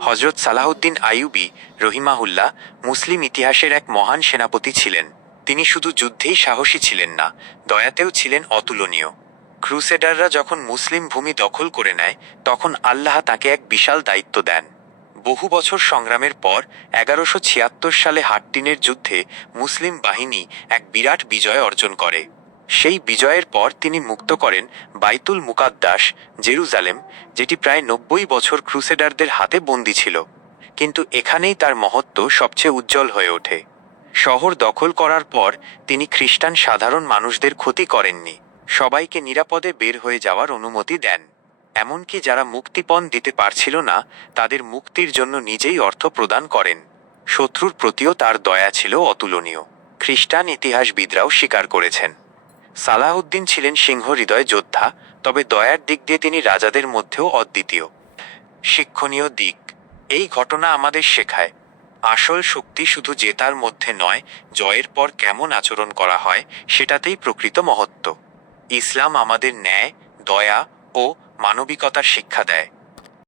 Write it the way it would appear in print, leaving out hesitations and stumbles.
হজরত সালাহউদ্দিন আইয়ুবী রহিমাহুল্লাহ মুসলিম ইতিহাসের এক মহান সেনাপতি ছিলেন। তিনি শুধু যুদ্ধেই সাহসী ছিলেন না, দয়াতেও ছিলেন অতুলনীয়। ক্রুসেডাররা যখন মুসলিম ভূমি দখল করে নেয়, তখন আল্লাহ তাকে এক বিশাল দায়িত্ব দেন। বহু বছর সংগ্রামের পর 1176 সালে হাট্টিনের যুদ্ধে মুসলিম বাহিনী এক বিরাট বিজয় অর্জন করে। সেই বিজয়ের পর তিনি মুক্ত করেন বাইতুল মুকাদ্দাস, জেরুজালেম, যেটি প্রায় 90 বছর ক্রুসেডারদের হাতে বন্দী ছিল। কিন্তু এখানেই তার মহত্ব সবচেয়ে উজ্জ্বল হয়ে ওঠে। শহর দখল করার পর তিনি খ্রিস্টান সাধারণ মানুষদের ক্ষতি করেননি, সবাইকে নিরাপদে বের হয়ে যাওয়ার অনুমতি দেন। এমনকি যারা মুক্তিপণ দিতে পারছিল না, তাদের মুক্তির জন্য নিজেই অর্থ প্রদান করেন। শত্রুর প্রতিও তার দয়া ছিল অতুলনীয়। খ্রিস্টান ইতিহাসবিদরাও স্বীকার করেছেন, সালাহউদ্দিন ছিলেন সিংহ হৃদয় যোদ্ধা, তবে দয়ার দিক দিয়ে তিনি রাজাদের মধ্যেও অদ্বিতীয়। শিক্ষণীয় দিক: এই ঘটনা আমাদের শেখায়, আসল শক্তি শুধু জেতার মধ্যে নয়, জয়ের পর কেমন আচরণ করা হয় সেটাতেই প্রকৃত মহত্ব। ইসলাম আমাদের ন্যায়, দয়া ও মানবিকতার শিক্ষা দেয়।